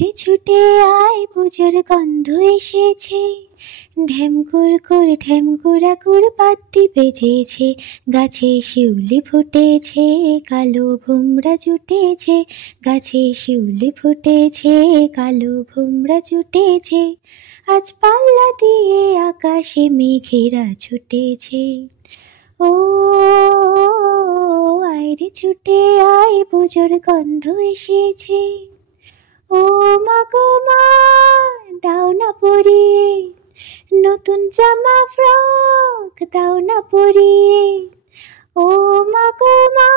রে ছুটে আয় পুজোর গন্ধ এসেছে, ঢ্যামকুর পাত্তি বেজেছে, গাছে শিউলি ফুটেছে, কালো ভোমরা জুটেছে, গাছে শিউলি ফুটেছে, কালো ভোমরা জুটেছে, আজ পাল্লা দিয়ে আকাশে মেঘেরা ছুটেছে। ও আয় রে ছুটে আয় পুজোর গন্ধ এসেছে। ও মা গো মা, দাও না পরিয়ে নতুন জামা ফ্রক, দাও না পরিয়ে। ও মা গো মা,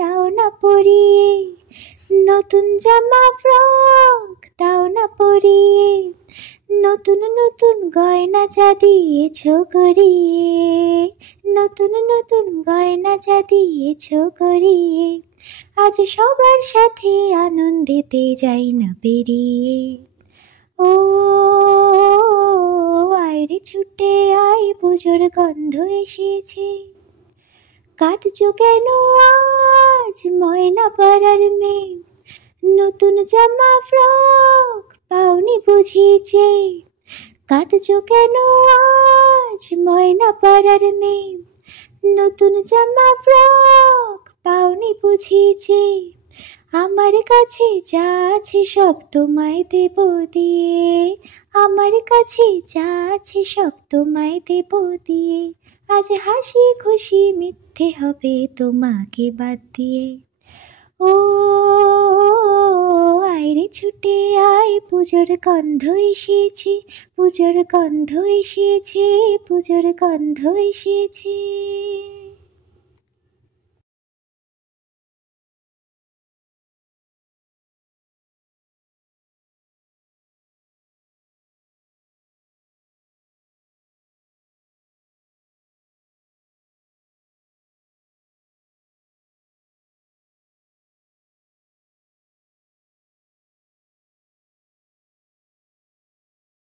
দাও না পরিয়ে নতুন জামা ফ্রক, দাও না পরিয়ে। নতুন নতুন গয়না যা দিয়েছো গড়িয়ে, নতুন নতুন গয়না যা দিয়েছো গড়িয়ে, আজ সবার সাথে আনন্দেতে যাই না পেরিয়ে। ও আয় রে ছুটে আয় পুজোর গন্ধ এসেছে। কাঁদছো কেন আজ ময়না পাড়ার মেয়ে, নতুন জামা ফ্রক পাওনি বুঝিয়েছে। কাঁদছো কেন আজ ময়না পাড়ার মেয়ে, নতুন জামা ফ্রক পাওনি বুঝিয়েছে। আমার কাছে যা আছে সব তোমায় দেব দিয়ে, আমার কাছে যা আছে সব তোমায় দেব দিয়ে, আজ হাসি খুশি মিথ্যে হবে তোমাকে বাদ দিয়ে। ও আয় রে ছুটে আয় পুজোর গন্ধ এসেছে, পুজোর গন্ধ এসেছে, পুজোর গন্ধ এসেছে।